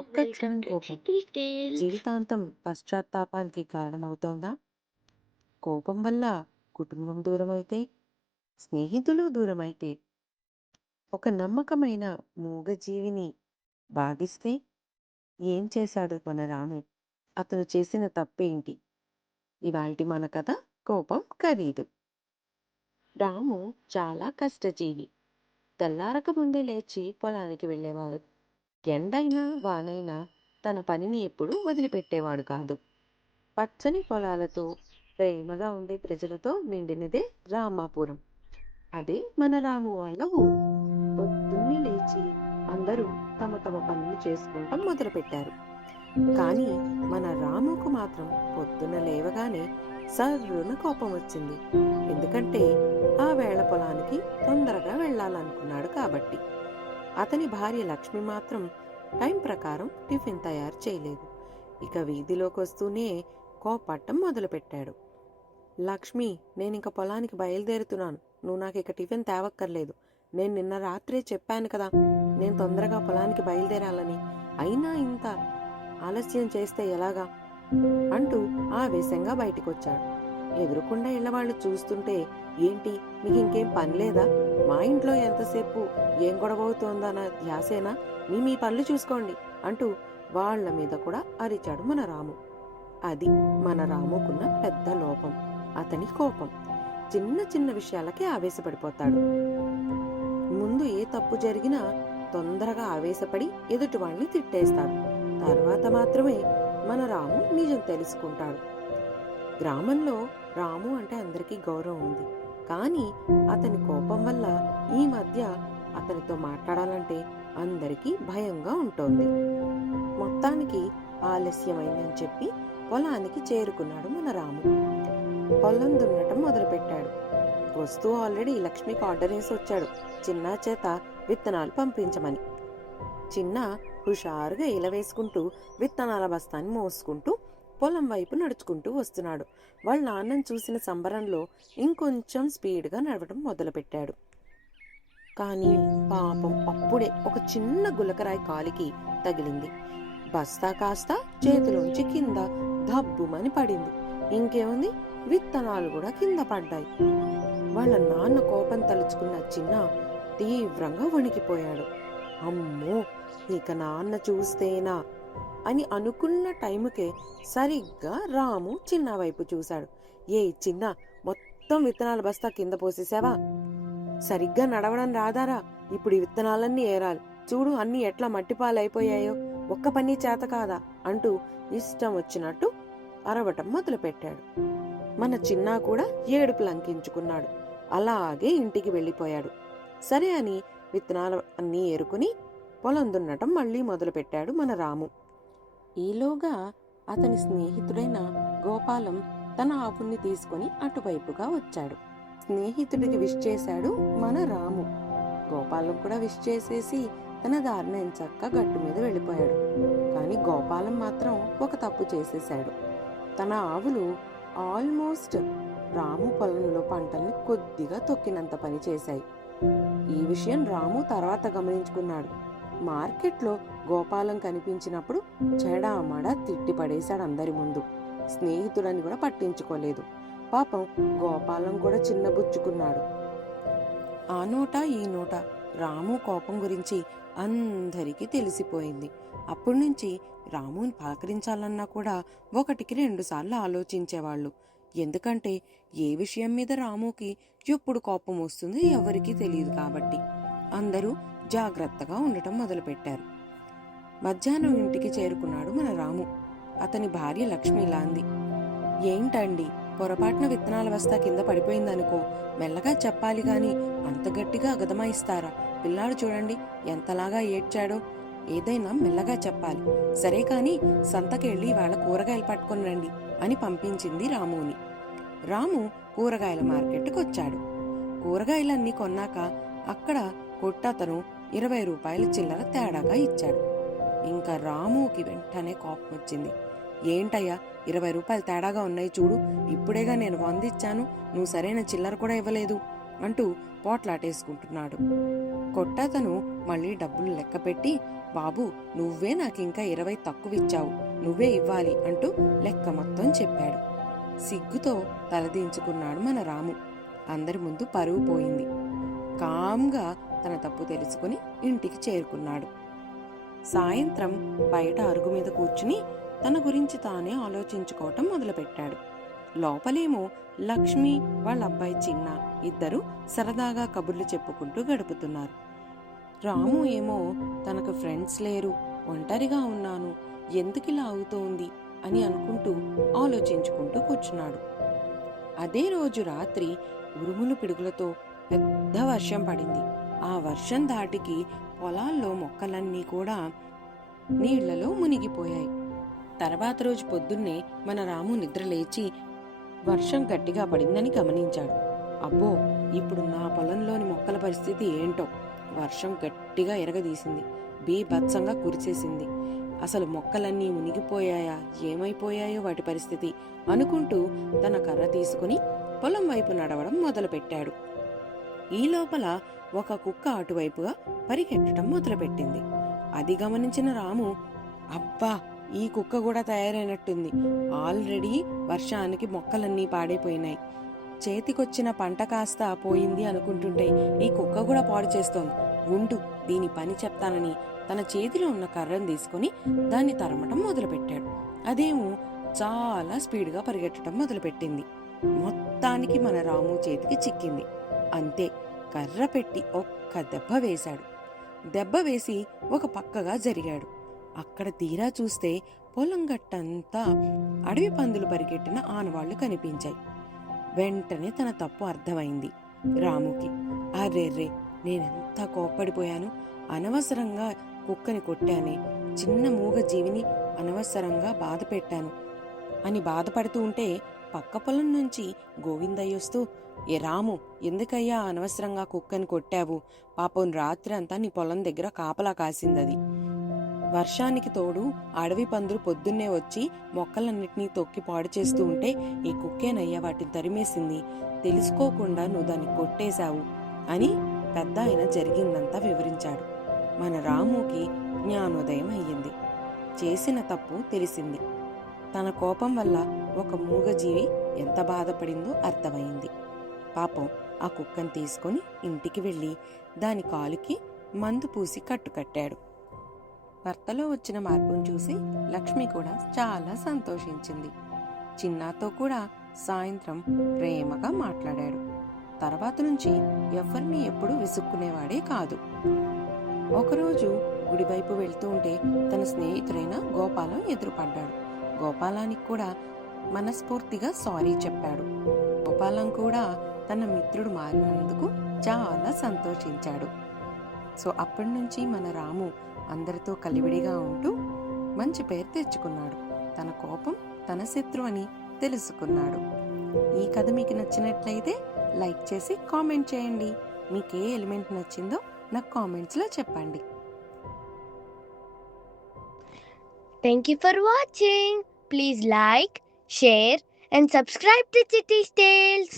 ఒక్క క్షణం కోపం జీవితాంతం పశ్చాత్తాపానికి కారణమవుతోందా? కోపం వల్ల కుటుంబం దూరమైతే, స్నేహితులు దూరమైతే, ఒక నమ్మకమైన మూగజీవిని బాధిస్తే ఏం చేశాడు మన రాము? అతను చేసిన తప్పేంటి? ఇవాల్టి మన కథ కోపం ఖరీదు. రాము చాలా కష్టజీవి. తెల్లారక ముందే లేచి పొలానికి వెళ్ళేవాడు. ఎండైనా వానైనా తన పనిని ఎప్పుడూ వదిలిపెట్టేవాడు కాదు. పచ్చని పొలాలతో, ప్రేమగా ఉండే ప్రజలతో నిండినదే రామాపురం. అదే మన రాము వాళ్ళ ఊరు. పొద్దున్నే లేచి అందరూ తమ తమ పనులు చేసుకుంటాం మొదలుపెట్టారు. కానీ మన రాముకు మాత్రం పొద్దున లేవగానే సర్రున కోపం వచ్చింది. ఎందుకంటే ఆ వేళ పొలానికి తొందరగా వెళ్ళాలనుకున్నాడు కాబట్టి. అతని భార్య లక్ష్మి మాత్రం టైం ప్రకారం టిఫిన్ తయారు చేయలేదు. ఇక వీధిలోకి వస్తూనే కోపట్టం మొదలుపెట్టాడు. లక్ష్మి, నేనింక పొలానికి బయలుదేరుతున్నాను. నువ్వు నాకు ఇక టిఫిన్ తేవక్కర్లేదు. నేను నిన్న రాత్రే చెప్పాను కదా నేను తొందరగా పొలానికి బయలుదేరాలని. అయినా ఇంత ఆలస్యం చేస్తే ఎలాగా అంటూ ఆవేశంగా బయటికొచ్చాడు. ఎదురుకుండా ఇళ్లవాళ్ళు చూస్తుంటే, ఏంటి మీకు ఇంకేం పని లేదా? మా ఇంట్లో ఎంతసేపు ఏం గొడవవుతోందన్న ధ్యాసేనా? మీ పనులు చూసుకోండి అంటూ వాళ్ల మీద కూడా అరిచాడు మన రాము. అది మన రాముకున్న పెద్ద లోపం, అతని కోపం. చిన్న చిన్న విషయాలకే ఆవేశపడిపోతాడు. ముందు ఏ తప్పు జరిగినా తొందరగా ఆవేశపడి ఎదుటి వాళ్ళని తిట్టేస్తాడు. తర్వాత మాత్రమే మన రాము నిజం తెలుసుకుంటాడు. గ్రామంలో రాము అంటే అందరికీ గౌరవం ఉంది. కానీ అతని కోపం వల్ల ఈ మధ్య అతనితో మాట్లాడాలంటే అందరికీ భయంగా ఉంటోంది. మొత్తానికి ఆలస్యమైందని చెప్పి పొలానికి చేరుకున్నాడు మన రాము. పొలం దున్నటం మొదలుపెట్టాడు. వస్తూ ఆల్రెడీ లక్ష్మికి ఆర్డర్ వేసి వచ్చాడు, చిన్న చేత విత్తనాలు పంపించమని. చిన్న హుషారుగా వేసుకుంటూ విత్తనాల బస్తాన్ని మోసుకుంటూ పొలం వైపు నడుచుకుంటూ వస్తున్నాడు. వాళ్ళ నాన్నను చూసిన సంబరంలో ఇంకొంచెం స్పీడ్గా నడవడం మొదలుపెట్టాడు. కానీ పాపం అప్పుడే ఒక చిన్న గులకరాయి కాలికి తగిలింది. బస్తా కాస్త చేతిలోంచి కింద దబ్బుమని పడింది. ఇంకేముంది, విత్తనాలు కూడా కింద పడ్డాయి. వాళ్ళ నాన్న కోపం తలుచుకున్న చిన్న తీవ్రంగా వణికిపోయాడు. అమ్మో, ఇక నాన్న చూస్తేనా అని అనుకున్న టైముకే సరిగ్గా రాము చిన్న వైపు చూశాడు. ఏ చిన్న, మొత్తం విత్తనాల బస్తా కింద పోసేసావా? సరిగ్గా నడవడం రాదారా? ఇప్పుడు ఈ విత్తనాలన్నీ ఏరాలి. చూడు అన్ని ఎట్లా మట్టిపాలైపోయాయో, ఒక్క పని చేత కాదా అంటూ ఇష్టం వచ్చినట్టు అరవటం మొదలుపెట్టాడు. మన చిన్న కూడా ఏడుపు లంకించుకున్నాడు. అలాగే ఇంటికి వెళ్ళిపోయాడు. సరే అని విత్తనాలు అన్నీ ఏరుకుని పొలం దున్నటం మళ్లీ మొదలుపెట్టాడు మన రాము. ఈలోగా అతని స్నేహితుడైన గోపాలం తన ఆవుని తీసుకుని అటువైపుగా వచ్చాడు. స్నేహితుడికి విష్ చేశాడు మన రాము. గోపాలం కూడా విష్ చేసేసి తన దారిన ఎంచక్కా గట్టు మీద వెళ్ళిపోయాడు. కానీ గోపాలం మాత్రం ఒక తప్పు చేసేశాడు. తన ఆవులు ఆల్మోస్ట్ రాము పొలంలో పంటల్ని కొద్దిగా తొక్కినంత పని చేశాయి. ఈ విషయం రాము తర్వాత గమనించుకున్నాడు. మార్కెట్లో గోపాలం కనిపించినప్పుడు చెడామడా తిట్టి పడేశాడు అందరి ముందు. స్నేహితుడని కూడా పట్టించుకోలేదు. పాపం గోపాలం కూడా చిన్నబుచ్చుకున్నాడు. ఆ నోట ఈ నోట రాము కోపం గురించి అందరికీ తెలిసిపోయింది. అప్పటి నుంచి రాముని పలకరించాలన్నా కూడా 1-2 సార్లు ఆలోచించేవాళ్ళు. ఎందుకంటే ఏ విషయం మీద రాముకి ఎప్పుడు కోపం వస్తుందో ఎవరికీ తెలియదు కాబట్టి అందరూ జాగ్రత్తగా ఉండటం మొదలుపెట్టారు. మధ్యాహ్నం ఇంటికి చేరుకున్నాడు మన రాము. అతని భార్య లక్ష్మి ఇలా అంది, ఏంటండి, పొరపాటున విత్తనాల బస్తా కింద పడిపోయిందనుకో మెల్లగా చెప్పాలి గాని అంత గట్టిగా గదమాయిస్తారా? పిల్లాడు చూడండి ఎంతలాగా ఏడ్చాడో. ఏదైనా మెల్లగా చెప్పాలి. సరే కాని సంతకెళ్ళి వాళ్ళ కూరగాయలు పట్టుకొని రండి అని పంపించింది రాముని. రాము కూరగాయల మార్కెట్కి వచ్చాడు. కూరగాయలన్నీ కొన్నాక అక్కడ కొట్టతను 20 రూపాయల చిల్లర తేడాగా ఇచ్చాడు. ఇంకా రాముకి వెంటనే కోపం వచ్చింది. ఏంటయ్యా, 20 రూపాయలు తేడాగా ఉన్నాయి చూడు, ఇప్పుడేగా నేను 100 ఇచ్చాను, నువ్వు సరైన చిల్లర కూడా ఇవ్వలేదు అంటూ పోట్లాటేసుకుంటున్నాడు. కొట్టతను మళ్ళీ డబ్బులు లెక్క పెట్టి బాబు, నువ్వే నాకింకా 20 తక్కువిచ్చావు, నువ్వే ఇవ్వాలి అంటూ లెక్క మొత్తం చెప్పాడు. సిగ్గుతో తలదించుకున్నాడు మన రాము. అందరి ముందు పరువు పోయింది. కామ్గా తన తప్పు తెలుసుకుని ఇంటికి చేరుకున్నాడు. సాయంత్రం బయట అరుగు మీద కూర్చుని తన గురించి తానే ఆలోచించుకోవటం మొదలుపెట్టాడు. లోపలేమో లక్ష్మి వాళ్ళ అబ్బాయి చిన్న ఇద్దరు సరదాగా కబుర్లు చెప్పుకుంటూ గడుపుతున్నారు. రాము ఏమో తనకు ఫ్రెండ్స్ లేరు, ఒంటరిగా ఉన్నాను, ఎందుకిలా అవుతోంది అని అనుకుంటూ ఆలోచించుకుంటూ కూర్చున్నాడు. అదే రోజు రాత్రి ఉరుములు పిడుగులతో పెద్ద వర్షం పడింది. ఆ వర్షం ధాటికి పొలాల్లో మొక్కలన్నీ కూడా నీళ్లలో మునిగిపోయాయి. తర్వాత రోజు పొద్దున్నే మన రాము నిద్రలేచి వర్షం గట్టిగా పడిందని గమనించాడు. అబ్బో, ఇప్పుడు నా పొలంలోని మొక్కల పరిస్థితి ఏంటో! వర్షం గట్టిగా ఎరగదీసింది, బీభత్సంగా కురిసేసింది. అసలు మొక్కలన్నీ మునిగిపోయాయా, ఏమైపోయాయో వాటి పరిస్థితి అనుకుంటూ తన కర్ర తీసుకుని పొలం వైపు నడవడం మొదలుపెట్టాడు. ఈ లోపల ఒక కుక్క అటువైపుగా పరిగెట్టడం మొదలుపెట్టింది. అది గమనించిన రాము, అబ్బా, ఈ కుక్క కూడా తయారైనట్టుంది. ఆల్రెడీ వర్షానికి మొక్కలన్నీ పాడైపోయినాయి. చేతికొచ్చిన పంట కాస్త పోయింది అనుకుంటుంటే ఈ కుక్క కూడా పాడు చేస్తోంది. ఉండు, దీని పని చెప్తానని తన చేతిలో ఉన్న కర్రను తీసుకుని దాన్ని తరమటం మొదలుపెట్టాడు. అదేమో చాలా స్పీడ్గా పరిగెట్టడం మొదలుపెట్టింది. మొత్తానికి మన రాము చేతికి చిక్కింది. అంతే, కర్ర పెట్టి ఒక్క దెబ్బ వేశాడు. దెబ్బ వేసి ఒక పక్కగా జరిగాడు. అక్కడ తీరా చూస్తే పొలం గట్టంతా అడవి పందులు పరిగెట్టిన ఆనవాళ్లు కనిపించాయి. వెంటనే తన తప్పు అర్థమైంది రాముకి. అర్రెర్రే, నేనెంత కోప్పడిపోయాను! అనవసరంగా కుక్కని కొట్టానే, చిన్న మూగ జీవిని అనవసరంగా బాధ పెట్టాను అని బాధపడుతూ ఉంటే పక్క పొలం నుంచి గోవిందయ్య వస్తూ, ఏ రాము, ఎందుకయ్యా అనవసరంగా కుక్కని కొట్టావు? పాపం రాత్రి అంతా నీ పొలం దగ్గర కాపలా కాసిందది. వర్షానికి తోడు అడవి పందులు పొద్దున్నే వచ్చి మొక్కలన్నిటినీ తొక్కి పాడు చేస్తూ ఉంటే ఈ కుక్కేనయ్యా వాటిని తరిమేసింది. తెలుసుకోకుండా నువ్వు దాన్ని కొట్టేశావు అని పెద్ద ఆయన జరిగిందంతా వివరించాడు. మన రాముకి జ్ఞానోదయం అయ్యింది. చేసిన తప్పు తెలిసింది. తన కోపం వల్ల ఒక మూగజీవి ఎంత బాధపడిందో అర్థమైంది. పాపం ఆ కుక్కను తీసుకుని ఇంటికి వెళ్ళి దాని కాలుకి మందు పూసి కట్టుకట్టాడు. భర్తలో వచ్చిన మార్పును చూసి లక్ష్మి కూడా చాలా సంతోషించింది. చిన్నాతో కూడా సాయంత్రం ప్రేమగా మాట్లాడాడు. తర్వాత నుంచి ఎవరిని ఎప్పుడూ విసుక్కునేవాడే కాదు. ఒకరోజు గుడివైపు వెళ్తూ ఉంటే తన స్నేహితుడైన గోపాలం ఎదురుపడ్డాడు. గోపాలానికి కూడా మనస్ఫూర్తిగా సారీ చెప్పాడు. గోపాలం కూడా తన మిత్రుడు మారినందుకు చాలా సంతోషించాడు. సో అప్పటి నుంచి మన రాము అందరితో కలివిడిగా ఉంటూ మంచి పేరు తెచ్చుకున్నాడు. తన కోపం తన శత్రు అని తెలుసుకున్నాడు. ఈ కథ మీకు నచ్చినట్లయితే లైక్ చేసి కామెంట్ చేయండి. మీకు ఏ ఎలిమెంట్ నచ్చిందో నాకు కామెంట్స్లో చెప్పండి. Thank you for watching. Please like, share and subscribe to Chitty's Tales.